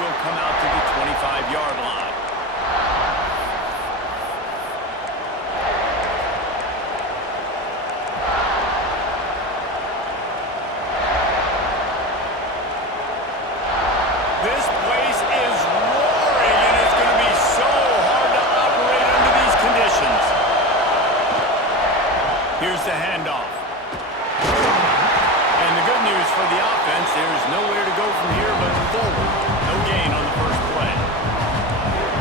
will come out to the 25-yard line. This place is roaring, and it's going to be so hard to operate under these conditions. Here's the handoff. And the good news for the offense, there's nowhere to go from here but forward. No gain on the first play.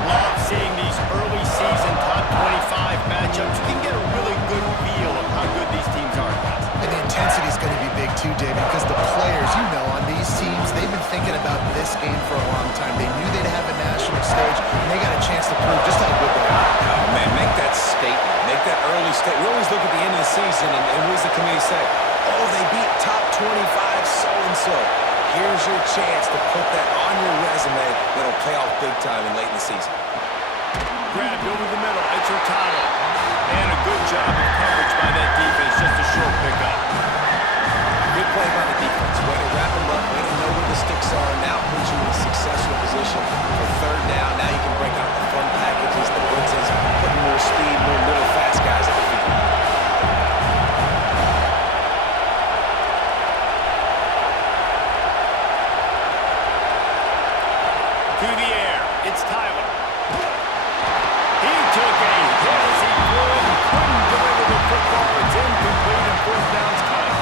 Love seeing these early season top 25 matchups. You can get a really good feel of how good these teams are, guys. And the intensity is going to be big too, David, because the players, you know, on these teams, they've been thinking about this game for a long time. They knew they'd have a national stage, and they got a chance to prove just how good they are. Oh, man, make that statement. Make that early statement. We always look at the end of the season, and what does the committee say? Oh, they beat top 25 so-and-so. Here's your chance to put that on your resume that'll pay off big time and late in the season. Grabbed over the middle. It's her title. And a good job of coverage by that defense. Just a short pickup. Good play by the defense. Way to wrap them up. Way to know where the sticks are. Now puts you in a successful position for third down. Now you can break out the fun packages, the blitzes, putting more speed, more little fast guys at the field. To the air. It's Tyler. He took a hit as he threw it and couldn't deliver the football. It's incomplete and fourth down's coming.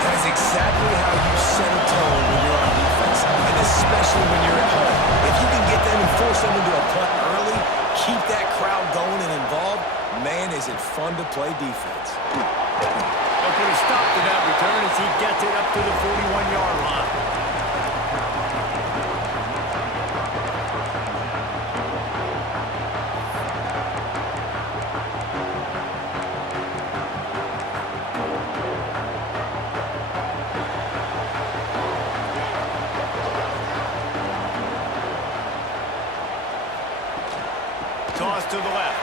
That is exactly how you set a tone when you're on defense, and especially when you're at home. If you can get them and force them into a punt early, keep that crowd going and involved, man, is it fun to play defense. They'll put a stop to that return as he gets it up to the 41-yard line. Toss to the left.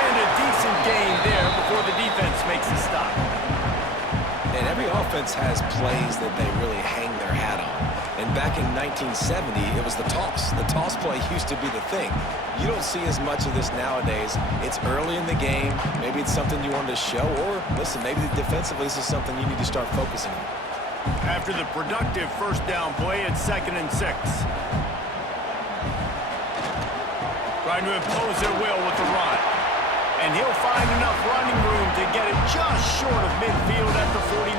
And a decent gain there before the defense makes a stop. And every offense has plays that they really hang their hat on. And back in 1970, it was the toss. The toss play used to be the thing. You don't see as much of this nowadays. It's early in the game. Maybe it's something you wanted to show. Or, listen, maybe defensively this is something you need to start focusing on. After the productive first down play, it's 2nd and 6. Trying to impose their will with the run. And he'll find enough running room to get it just short of midfield at the 49.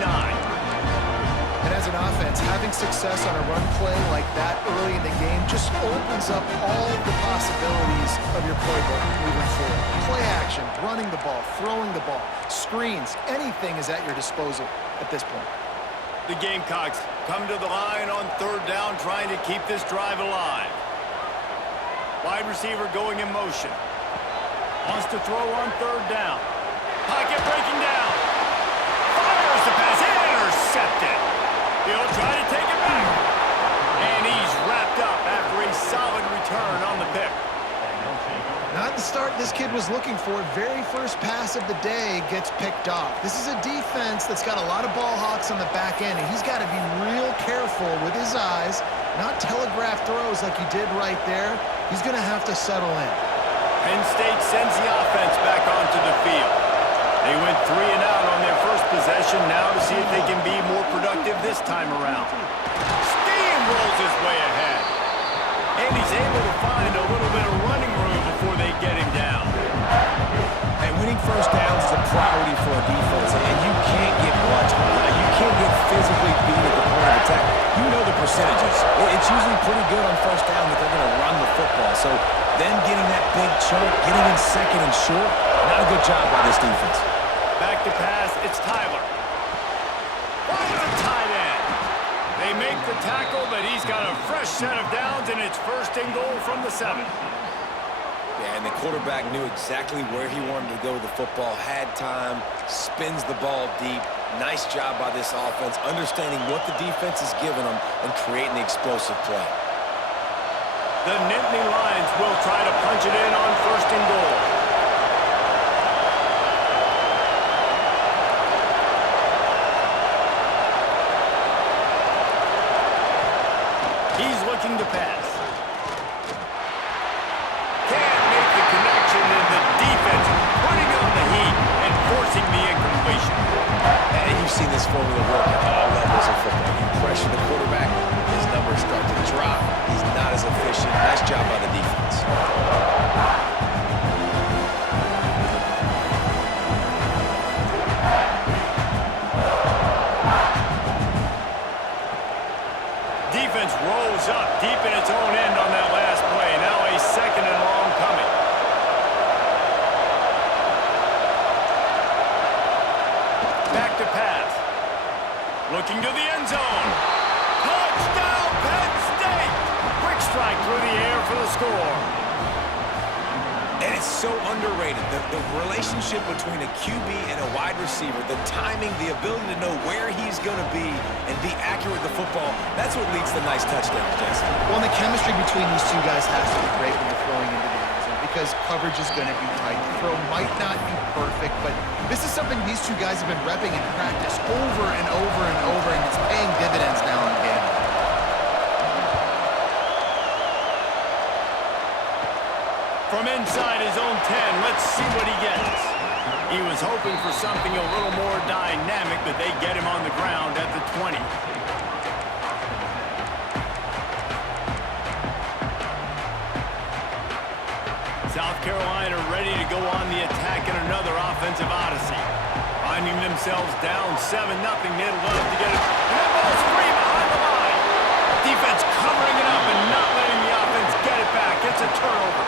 And as an offense, having success on a run play like that early in the game just opens up all the possibilities of your playbook moving forward. Play action, running the ball, throwing the ball, screens, anything is at your disposal at this point. The Gamecocks come to the line on 3rd down, trying to keep this drive alive. Wide receiver going in motion. Wants to throw on 3rd down. Pocket breaking down. Fires the pass. Intercepted. He'll try to take it back. And he's wrapped up after a solid return on the pick. Not the start this kid was looking for. Very first pass of the day gets picked off. This is a defense that's got a lot of ball hawks on the back end, and he's got to be real careful with his eyes, not telegraph throws like he did right there. He's going to have to settle in. Penn State sends the offense back onto the field. They went 3 and out on their first possession, now to see if they can be more productive this time around. Steamrolls his way ahead. And he's able to find a little bit of running room before they get him down. And winning first downs is a priority for a defense, and you can't get bludgeoned. You can't get physically beat at the point of attack. You know the percentages. It's usually pretty good on first down that they're going to run the football. So them getting that big chunk, getting in 2nd and short, not a good job by this defense. Back to pass, it's Tyler. Finds a tight end. They make the tackle, but he's got a fresh set of downs, and it's 1st and goal from the 7. Yeah, and the quarterback knew exactly where he wanted to go with the football, had time, spins the ball deep. Nice job by this offense, understanding what the defense is giving them and creating the explosive play. The Nittany Lions will try to punch it in on 1st and goal. He's looking to pass. Can't make the connection, and the defense putting on the heat and forcing the incompletion. And you've seen this formula work at all levels of football. You pressure the quarterback, his numbers start to drop. He's not as efficient. Nice job by the defense. Defense rolls up deep in its own end on that last play. Now a 2nd and long coming. Back to pass. Looking to the end zone. Touchdown, Penn State! Quick strike through the air for the score. And it's so underrated. The relationship between a QB and a wide receiver, the timing, the ability to know where he's going to be and be accurate with the football, that's what leads to nice touchdowns, Jason. Well, and the chemistry between these two guys has to be great when you're throwing into the end zone because coverage is going to be tight. The throw might not be perfect, but this is something these two guys have been repping in practice over and over and over, and it's paying dividends now and again. From inside his own 10, let's see what he gets. He was hoping for something a little more dynamic, but they get him on the ground at the 20. South Carolina ready to go on the attack in another offensive odyssey. Finding themselves down 7-0, they'd love to get it. And that ball's free behind the line. Defense covering it up and not letting the offense get it back. It's a turnover.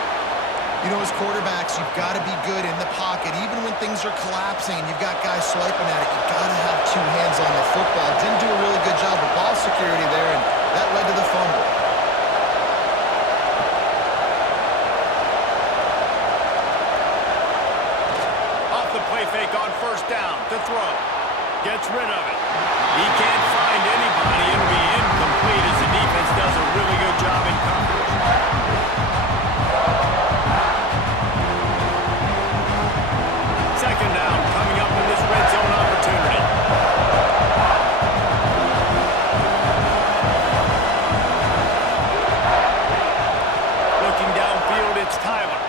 You know, as quarterbacks, you've got to be good in the pocket. Even when things are collapsing and you've got guys swiping at it, you've got to have two hands on the football. Didn't do a really good job of ball security there, and that led to the fumble. Off the play fake on 1st down to throw. Gets rid of it. He can't find anybody. It'll be incomplete as the defense does a really good job in coverage. Second down coming up in this red zone opportunity. Looking downfield, it's Tyler.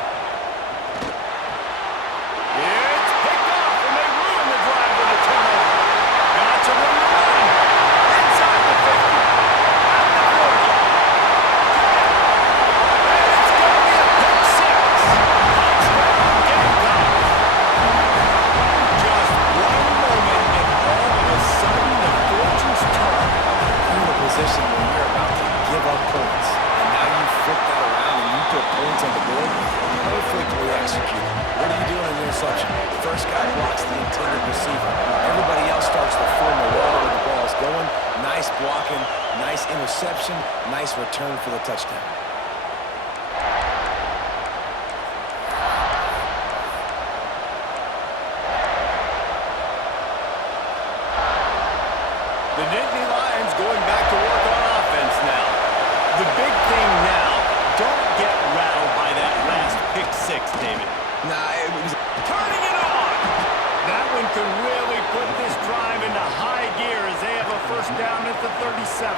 It's picked off, and they ruin the drive with a turnover. Got to run the line. Inside the 50. Out the 40. And it's going to be a pick 6. Touchdown, Gamecocks. Just one moment, and all of a sudden the fortunes turn. You're in a position where you're about to give up points. And now you flip that around and you put points on the board. Perfectly executed. What are you doing in interception? First guy blocks the intended receiver. Everybody else starts to form a wall where the ball's going. Nice blocking, nice interception, nice return for the touchdown. The Nittany Lions going back to work on offense now. The big thing now, don't get rattled by that last pick 6, David. Nah, it was... Turning it on! That one could really put this drive into high gear as they have a 1st down at the 37.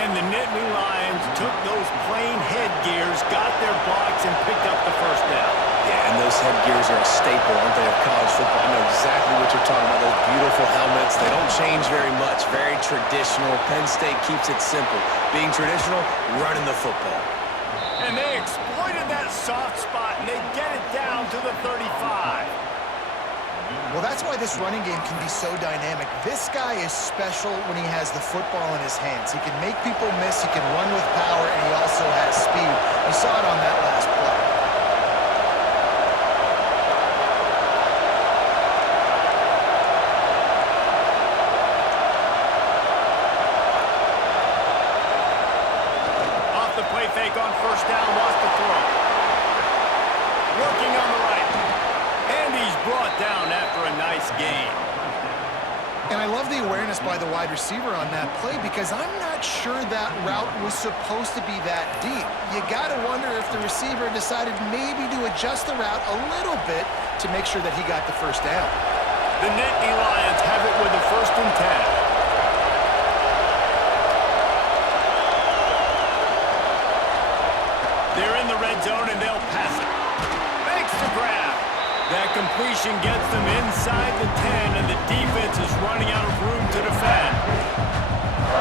And the Nittany Lions took those plain headgears, got their blocks, and picked up the 1st down. Yeah, and those headgears are a staple, aren't they, of college football? I know exactly what you're talking about. Those beautiful helmets. They don't change very much. Very traditional. Penn State keeps it simple. Being traditional, running the football. And they exploited that soft spot, and they get it down to the 35. Well, that's why this running game can be so dynamic. This guy is special when he has the football in his hands. He can make people miss, he can run with power, and he also has speed. You saw it on that last play. Off the play fake on 1st down, lost the throw. Working on the right. And he's brought down after a nice gain. And I love the awareness by the wide receiver on that play because I'm not sure that route was supposed to be that deep. You got to wonder if the receiver decided maybe to adjust the route a little bit to make sure that he got the 1st down. The Nittany Lions have it with a 1st and 10. red zone, and they'll pass it. Makes the grab. That completion gets them inside the 10, and the defense is running out of room to defend.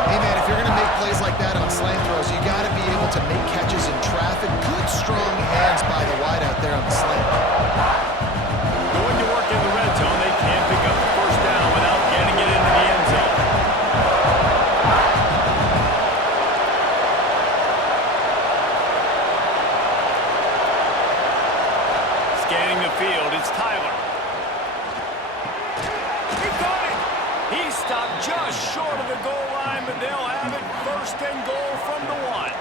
Hey, man, if you're going to make plays like that on slant throws, you got to be able to make catches in traffic. Good, strong hands by the wide out there on the slant. Going to work in the red zone, they can't pick up the first down without getting it into the end zone. Scanning the field, it's Tyler. He got it! He stopped just short of the goal line, but they'll have it first and goal from the 1.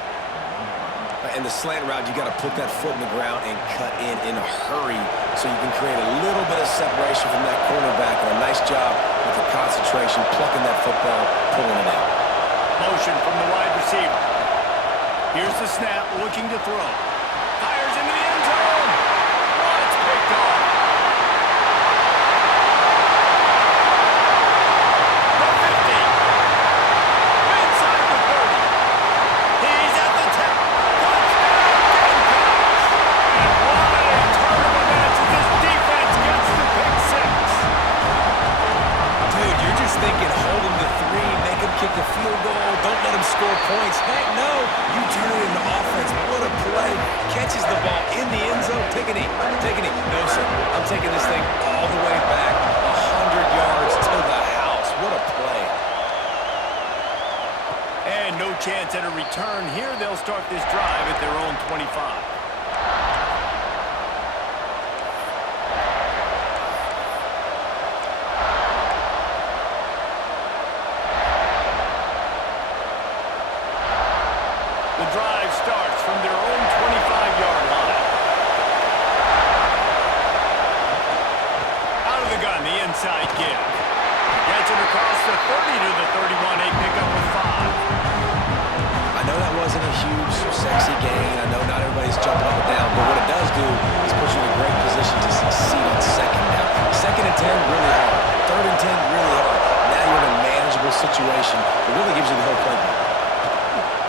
In the slant route, you got to put that foot in the ground and cut in a hurry so you can create a little bit of separation from that cornerback. And a nice job with the concentration, plucking that football, pulling it out. Motion from the wide receiver. Here's the snap, looking to throw. Fires into the end zone. Oh, it's picked off. The 50. Inside the 30. He's at the 10. Touchdown, Gamecocks. And what a turn of events as this defense gets the pick 6. Dude, you're just thinking, hold him to 3, make him kick a field goal, don't let him score points. Heck no, you turn it into offense. What a play. Catches the ball in the end zone. Take a knee. Take a knee. No, sir. I'm taking this thing all the way back 100 yards to the house. What a play. And no chance at a return here. They'll start this drive at their own 25. The drive starts from their own 25-yard line. Out of the gun, the inside give. Gets it across the 30 to the 31. A pickup of 5. I know that wasn't a huge, sexy gain. I know not everybody's jumping up and down, but what it does do is put you in a great position to succeed on second down. Second and 10, really hard. Third and 10, really hard. Now you're in a manageable situation. It really gives you the whole playbook.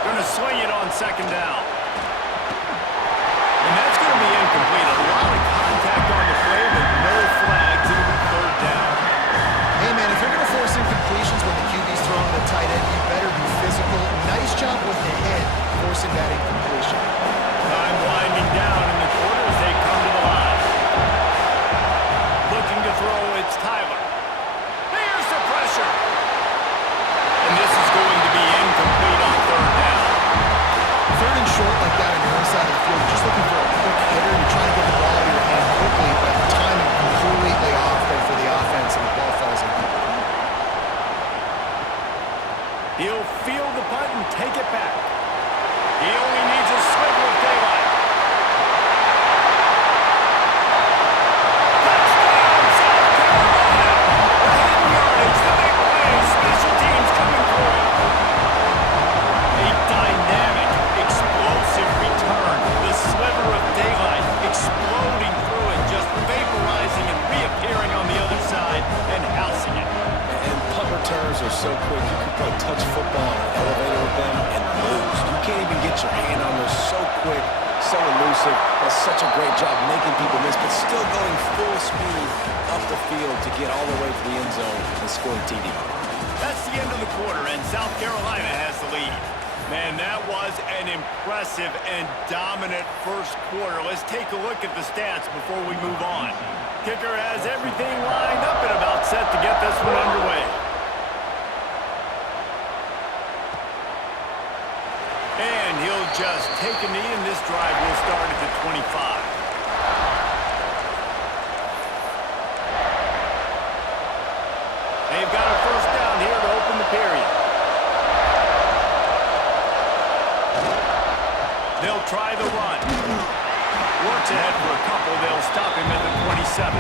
Going to swing it on second down. And that's going to be incomplete. A lot of contact on the play, but no flags. It'll be third down. Hey, man, if you're going to force incompletions when the QB's throwing the tight end, you better be physical. Nice job with the head, forcing that incompletion. Time winding down in the quarter as they come to the line. Looking to throw, it's Tyler. There's the pressure. And this is going to be incomplete on third down. Third and short like that on your own side of the field, you're just looking for a quick hitter. You're trying to get the ball out of your hand quickly, but the timing completely off there for the offense, and the ball falls incomplete. He'll field the punt and take it back. He only needs a sliver of daylight. Touchdown, South Carolina! The hidden yardage, the big play, special teams coming through. A dynamic, explosive return. The sliver of daylight exploding through it, just vaporizing and reappearing on the other side and housing it. And punt returns are so quick. You can play touch football on an elevator with them and lose. You can't even get your hand on them. So quick, so elusive. That's such a great job making people miss, but still going full speed up the field to get all the way to the end zone and score the TD. That's the end of the quarter, and South Carolina has the lead. Man, that was an impressive and dominant first quarter. Let's take a look at the stats before we move on. Kicker has everything lined up and about set to get this one underway. And he'll just take a knee, and this drive will start at the 25. They've got a first down here to open the period. They'll try the run. Works ahead for a couple. They'll stop him at the 27.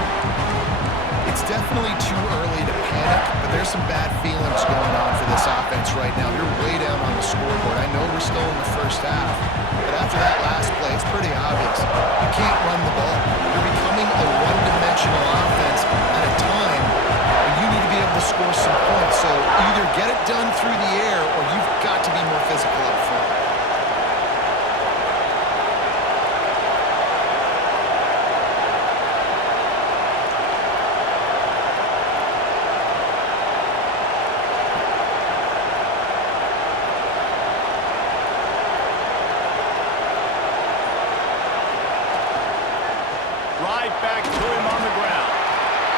It's definitely too early to panic, but there's some bad feelings going on for this offense right now. You're way down on the scoreboard. I know we're still in the first half, but after that last play, it's pretty obvious. You can't run the ball. You're becoming a one-dimensional offense at a time when you need to be able to score some points. So either get it done through the air or you've got to be more physical up front.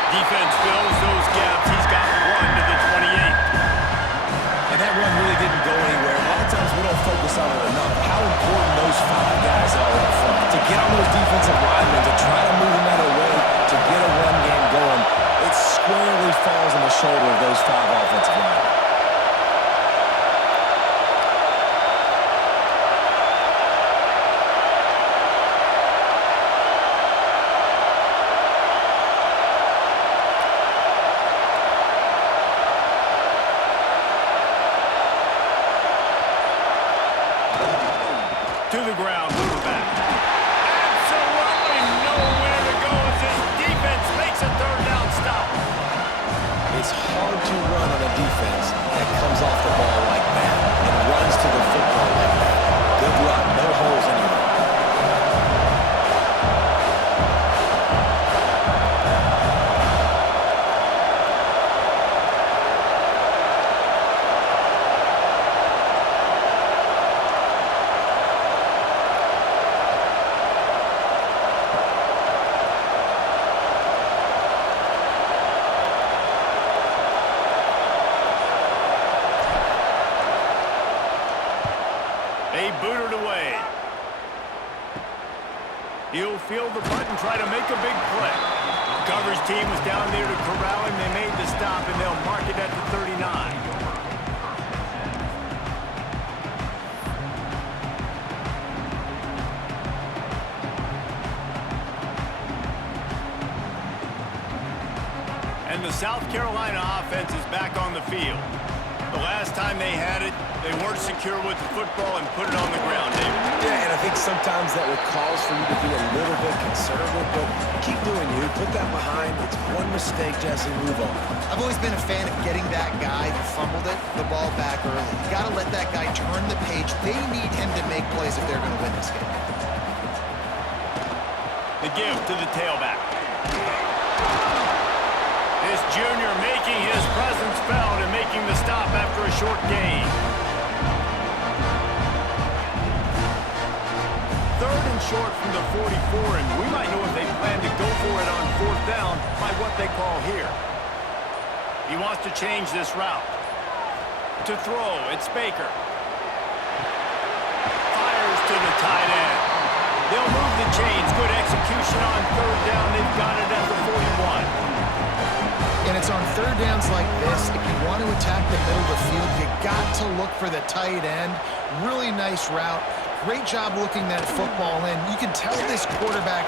Defense fills those gaps. He's got one to the 28. And that run really didn't go anywhere. A lot of times we don't focus on it enough. How important those 5 guys are up front. To get on those defensive linemen, to try to move them out of the way, to get a run game going, it squarely falls on the shoulder of those 5 offensive linemen. To the ground, move back. Absolutely nowhere to go as this defense makes a third down stop. It's hard to run on a defense that comes off the ball like that and runs to the football like that. Good luck. No holes anywhere. They booted away. He'll feel the button, try to make a big play. The coverage team was down there to corral him. They made the stop, and they'll mark it at the 39. And the South Carolina offense is back on the field. The last time they had it, they weren't secure with the football and put it on the ground, David. Yeah, and I think sometimes that would cause for you to be a little bit conservative, but keep doing you. Put that behind. It's one mistake, Jesse. Move on. I've always been a fan of getting that guy who fumbled it, the ball back early. You got to let that guy turn the page. They need him to make plays if they're going to win this game. The give to the tailback. This junior making his presence felt and making the stop after a short gain. Third and short from the 44, and we might know if they plan to go for it on 4th down by what they call here. He wants to change this route. To throw, it's Baker. Fires to the tight end. They'll move the chains. Good execution on 3rd down. They've got it at the 41. And it's on 3rd downs like this, if you want to attack the middle of the field, you got to look for the tight end. Really nice route. Great job looking that football in. You can tell this quarterback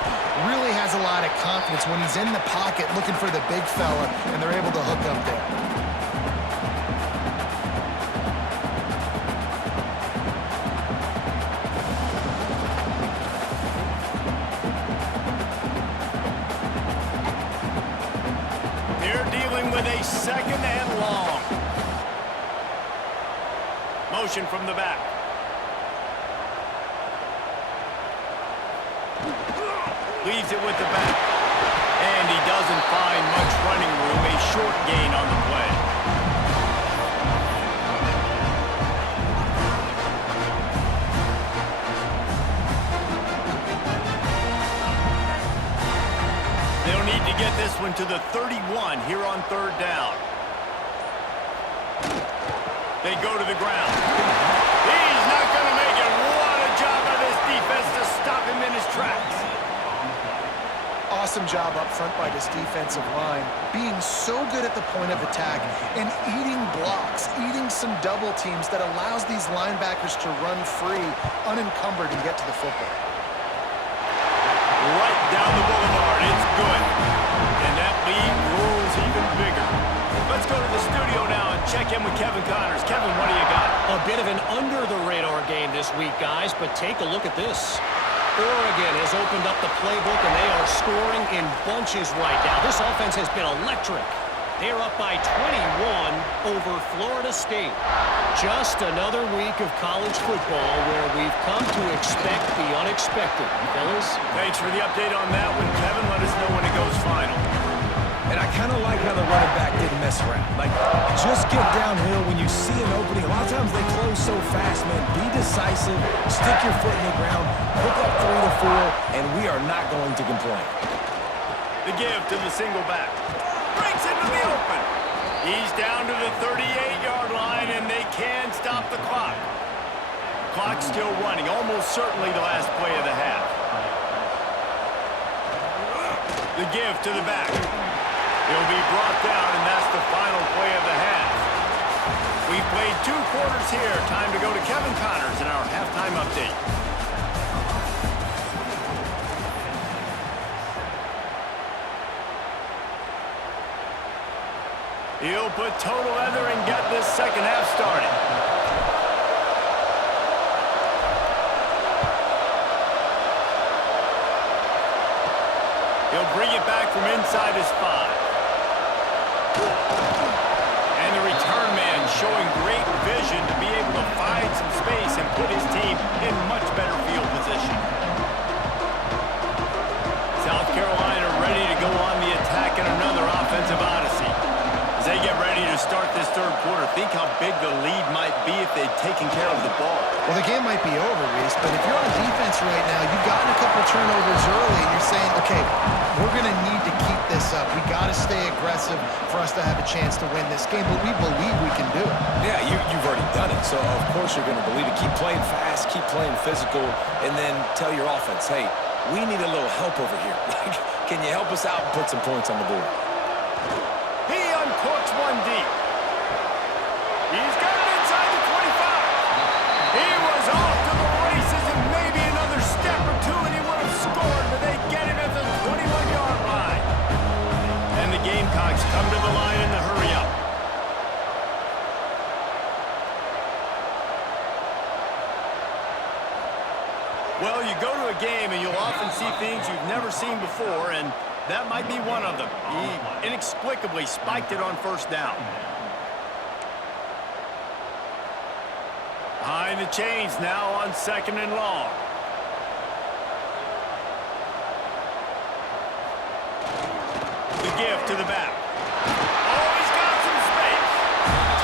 really has a lot of confidence when he's in the pocket looking for the big fella, and they're able to hook up there. With a 2nd and long. Motion from the back. Leaves it with the back. And he doesn't find much running room. A short gain on the play. They'll need to get this one to the 31 here on 3rd down. They go to the ground. He's not going to make it. What a job by this defense to stop him in his tracks. Awesome job up front by this defensive line, being so good at the point of attack and eating blocks, eating some double teams that allows these linebackers to run free, unencumbered, and get to the football. Right down the boulevard. It's good. And that lead grows even bigger. Let's go to the studio now and check in with Kevin Connors. Kevin, what do you got? A bit of an under-the-radar game this week, guys, but take a look at this. Oregon has opened up the playbook, and they are scoring in bunches right now. This offense has been electric. They're up by 21 over Florida State. Just another week of college football where we've come to expect the unexpected. Fellas? Thanks for the update on that one, Kevin. Let us know when it goes final. And I kind of like how the running back didn't mess around. Like, just get downhill when you see an opening. A lot of times they close so fast, man. Be decisive, stick your foot in the ground, pick up 3 to 4, and we are not going to complain. The give to the single back. in the open. He's down to the 38-yard line, and they can stop the clock. Clock's still running, almost certainly the last play of the half. The give to the back. He'll be brought down, and that's the final play of the half. We've played 2 quarters here. Time to go to Kevin Connors in our halftime update. He'll put total leather and get this second half started. He'll bring it back from inside his 5. And the return man showing great vision to be able to find some space and put his team in much better field position. South Carolina ready to go on the attack in another offensive odyssey. As they get ready to start this third quarter, think how big the lead might be if they'd taken care of the ball. Well, the game might be over, Reese, but if you're on defense right now, you've gotten a couple turnovers early, and you're saying, okay, we're going to need to keep this up. We got to stay aggressive for us to have a chance to win this game, but we believe we can do it. Yeah, you've already done it, so of course you're going to believe it. Keep playing fast, keep playing physical, and then tell your offense, hey, we need a little help over here. Can you help us out and put some points on the board? He uncorks one deep. He's got it inside the 25. He was off to the races and maybe another step or two and he would have scored, but they get him at the 21-yard line. And the Gamecocks come to the line in the hurry-up. Well, you go to a game and you'll often see things you've never seen before, and that might be one of them. He inexplicably spiked it on first down. Behind the chains now on 2nd and long. The give to the back. Oh, he's got some space.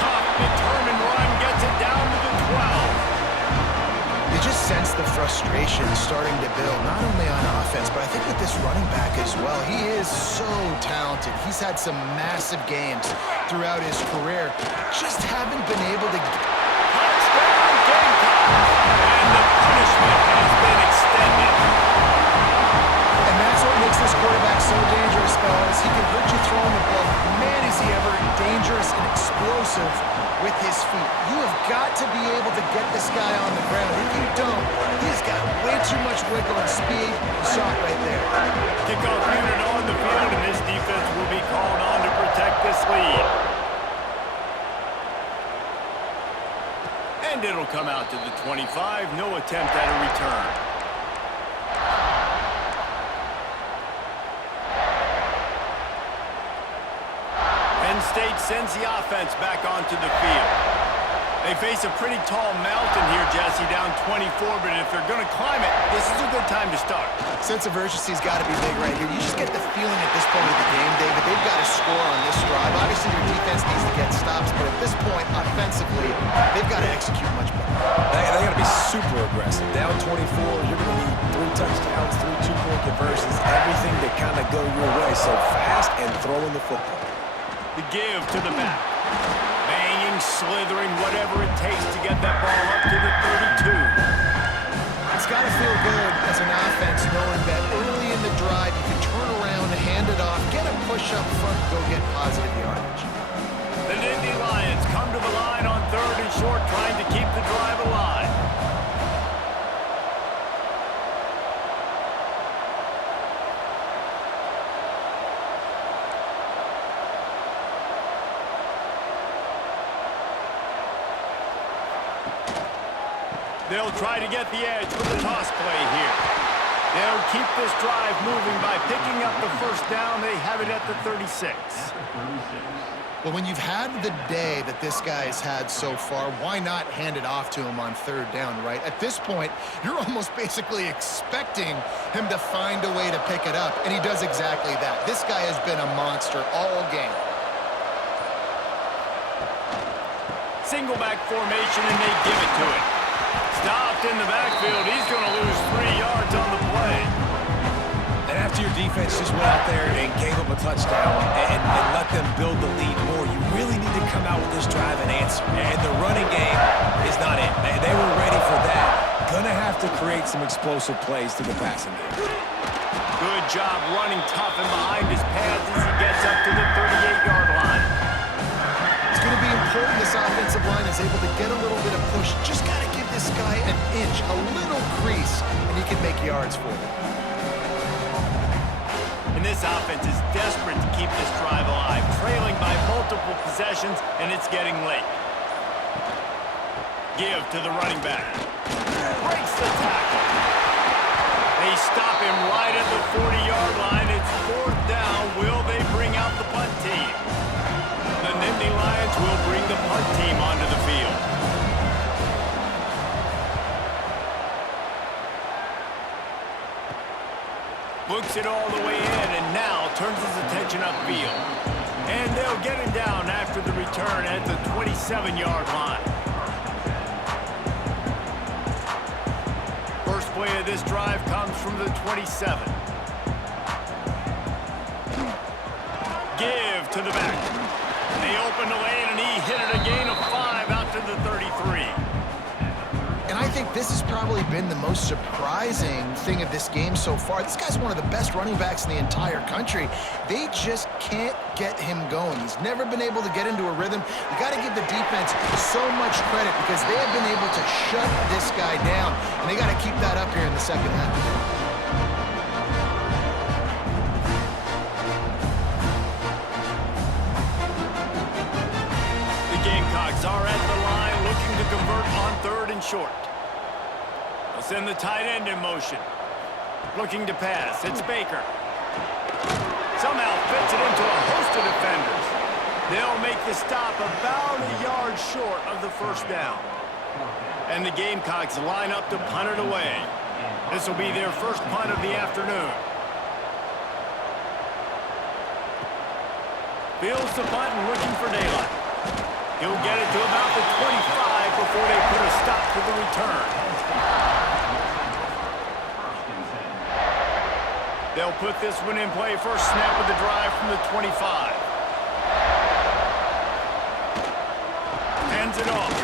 Tough, determined run gets it down to the 12. You just sense the frustration starting to build, not only on offense, but I think with this running back as well. He is so talented. He's had some massive games throughout his career. Just haven't been able to... Touchdown, Gamecocks! And the punishment has been extended. And that's what makes this quarterback so dangerous, fellas. He can hurt you throwing the ball. Man, is he ever dangerous and explosive with his feet. You have got to be able to get this guy on the ground. If you don't, he's got way too much wiggle and speed. Shot right there. Kickoff unit on the field, and this defense will be called on to protect this lead. And it'll come out to the 25. No attempt at a return. Penn State sends the offense back onto the field. They face a pretty tall mountain here, Jesse, down 24, but if they're going to climb it, this is a good time to start. Sense of urgency's got to be big right here. You just get the feeling at this point of the game, David, they've got to score on this drive. Obviously, their defense needs to get stops, but at this point, offensively, they've got to execute much better. They got to be super aggressive. Down 24, you're going to need 3 touchdowns, 3 two-point conversions, everything to kind of go your way. So fast and throwing the football. The give to the back. Banging, slithering, whatever it takes to get that ball up to the 32. It's got to feel good as an offense knowing that early in the drive you can turn around, hand it off, get a push up front, go get positive yardage. The Nittany Lions come to the line on 3rd and short, trying to keep the drive alive. They'll try to get the edge with the toss play here. They'll keep this drive moving by picking up the first down. They have it at the 36. Well, when you've had the day that this guy's had so far, why not hand it off to him on 3rd down, right? At this point, you're almost basically expecting him to find a way to pick it up, and he does exactly that. This guy has been a monster all game. Single back formation, and they give it to him. Stopped in the backfield. He's going to lose 3 yards on the play. They have after your defense just went out there and gave up a touchdown and let them build the lead more, you really need to come out with this drive and answer. And the running game is not it. They were ready for that. Gonna have to create some explosive plays to the passing game. Good job running tough and behind his pads as he gets up to the 38-yard line. It's going to be important this offensive line is able to get a little bit of push. Just got to give this guy an inch, a little crease, and he can make yards for it. And this offense is desperate to keep this drive alive, trailing by multiple possessions, and it's getting late. Give to the running back. Breaks the tackle. They stop him right at the 40-yard line. It's 4th down. Will they bring out the punt team? The Nittany Lions will bring the punt team onto the field. Looks it all the way in and now turns his attention upfield. And they'll get him down after the return at the 27-yard line. First play of this drive comes from the 27. Give to the back. They open the lane and he hit it a gain of 5 out to the 33. And I think this has probably been the most surprising thing of this game so far. This guy's one of the best running backs in the entire country. They just can't get him going. He's never been able to get into a rhythm. You got to give the defense so much credit because they have been able to shut this guy down. And they got to keep that up here in the second half. Are at the line looking to convert on 3rd and short. They'll send the tight end in motion. Looking to pass. It's Baker. Somehow fits it into a host of defenders. They'll make the stop about a yard short of the 1st down. And the Gamecocks line up to punt it away. This will be their first punt of the afternoon. Fields the punt and looking for daylight. He'll get it to about the 25 before they put a stop to the return. They'll put this one in play. First snap of the drive from the 25. Hands it off.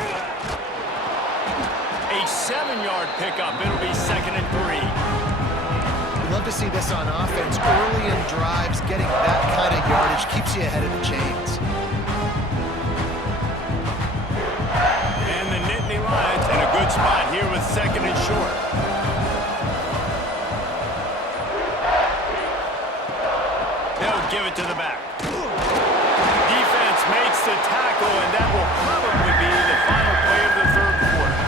A 7-yard pickup. It'll be 2nd and 3. Love to see this on offense. Early in drives, getting that kind of yardage keeps you ahead of the chains. Lions in a good spot here with 2nd and short. They'll give it to the back. Defense makes the tackle, and that will probably be the final play of the 3rd quarter.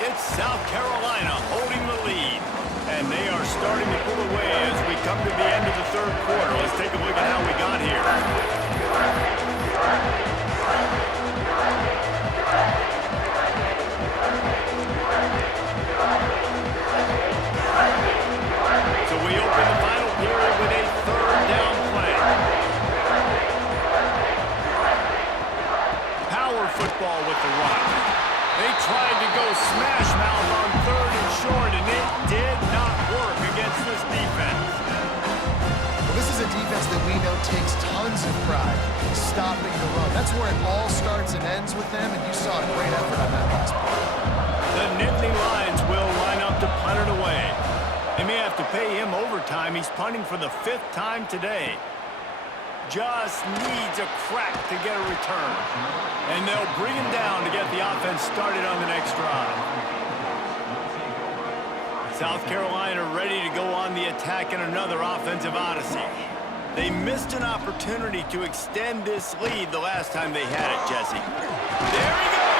It's South Carolina holding the lead, and they are starting to pull away as we come to the end of the 3rd quarter. Let's take a look at how we got here. So we open the final period with a 3rd down play. Power football with the run. They tried to go smash mouth on 3rd and short, and it did not work against this defense. Well, this is a defense that we know takes tons of pride stopping the run. That's where it all starts and ends with them, and you saw a great effort on that last play. The Nittany Lions will line up to punt it away. They may have to pay him overtime. He's punting for the 5th time today. Just needs a crack to get a return. And they'll bring him down to get the offense started on the next drive. South Carolina ready to go on the attack in another offensive odyssey. They missed an opportunity to extend this lead the last time they had it, Jesse. There he goes!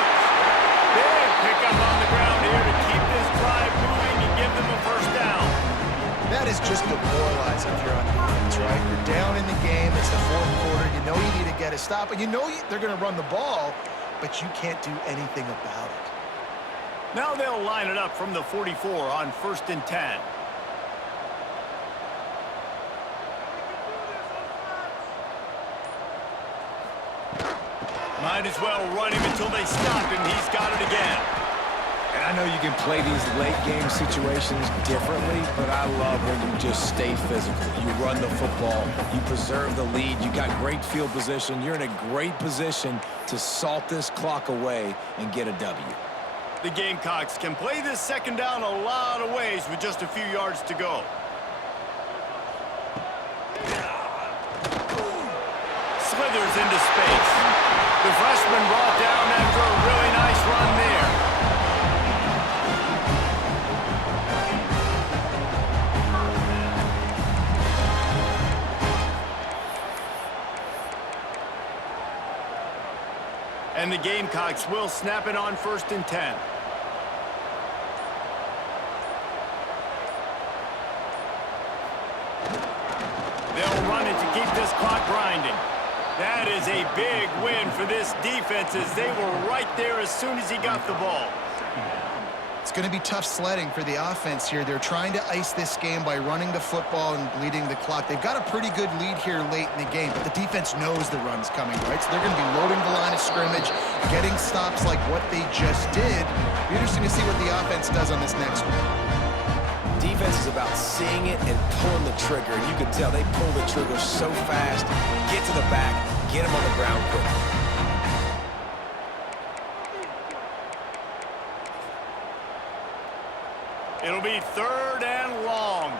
Big pickup on the ground here to keep this drive moving and give them a 1st down. That is just demoralizing if you're on defense, right? You're down in the game. It's the 4th quarter. You know you need to get a stop, and you know they're going to run the ball, but you can't do anything about it. Now they'll line it up from the 44 on 1st and 10. Might as well run him until they stop him. He's got it again. And I know you can play these late-game situations differently, but I love when you just stay physical. You run the football, you preserve the lead, you got great field position, you're in a great position to salt this clock away and get a W. The Gamecocks can play this second down a lot of ways with just a few yards to go. Slithers into space. The freshman brought down after a really nice run there. And the Gamecocks will snap it on 1st and 10. They'll run it to keep this clock grinding. That is a big win for this defense as they were right there as soon as he got the ball. It's going to be tough sledding for the offense here. They're trying to ice this game by running the football and bleeding the clock. They've got a pretty good lead here late in the game, but the defense knows the run's coming, right? So they're going to be loading the line of scrimmage, getting stops like what they just did. Be interesting to see what the offense does on this next one. Defense is about seeing it and pulling the trigger, and you can tell they pull the trigger so fast, get to the back, get him on the ground quickly. It'll be 3rd and long.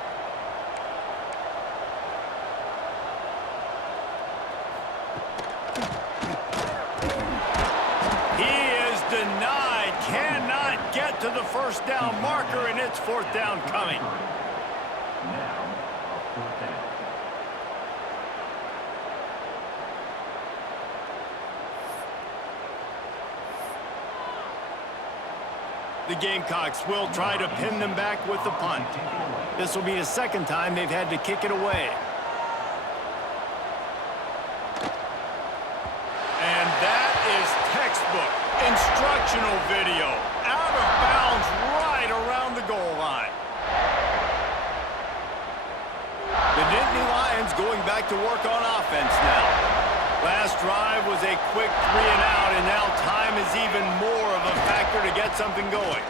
He is denied, cannot get to the 1st down marker, and it's 4th down coming. The Gamecocks will try to pin them back with the punt. This will be the 2nd time they've had to kick it away. And that is textbook instructional video. Out of bounds right around the goal line. The Nittany Lions going back to work on offense now. Last drive was a quick 3 and out, and now time is even more of a factor to get something going.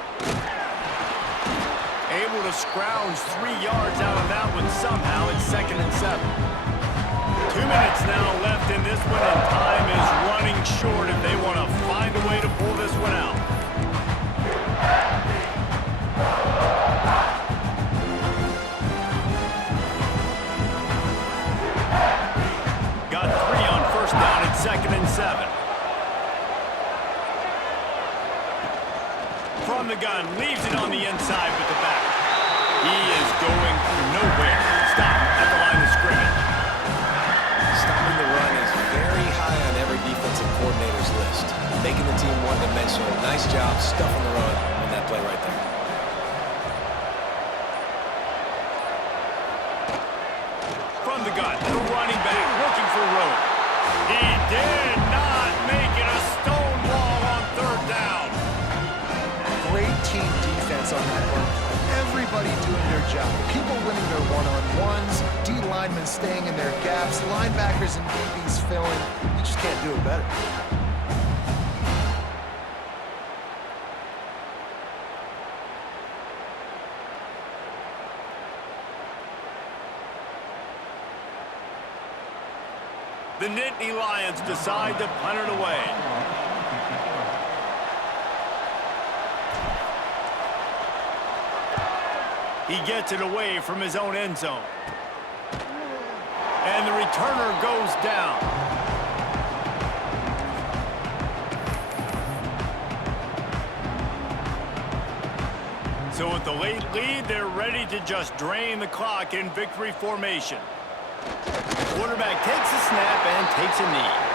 Able to scrounge 3 yards out of that one somehow. It's 2nd and 7. 2 minutes now left in this one, and time is running short if they want to find a way to pull this one out. Got 3 on 1st down at 2nd and 7. From the gun, leaves it on the inside with the back. He is going nowhere. Stop at the line of scrimmage. Stopping the run is very high on every defensive coordinator's list. Making the team one-dimensional. Nice job stuffing the run on that play right there. From the gun, the running back looking for room. He did not make it a stone wall on 3rd down. Great team defense on that one. Everybody doing their job. People winning their one-on-ones, D linemen staying in their gaps, linebackers and DBs filling. You just can't do it better. The Nittany Lions decide to punt it away. He gets it away from his own end zone. And the returner goes down. So with the late lead, they're ready to just drain the clock in victory formation. Quarterback takes a snap and takes a knee.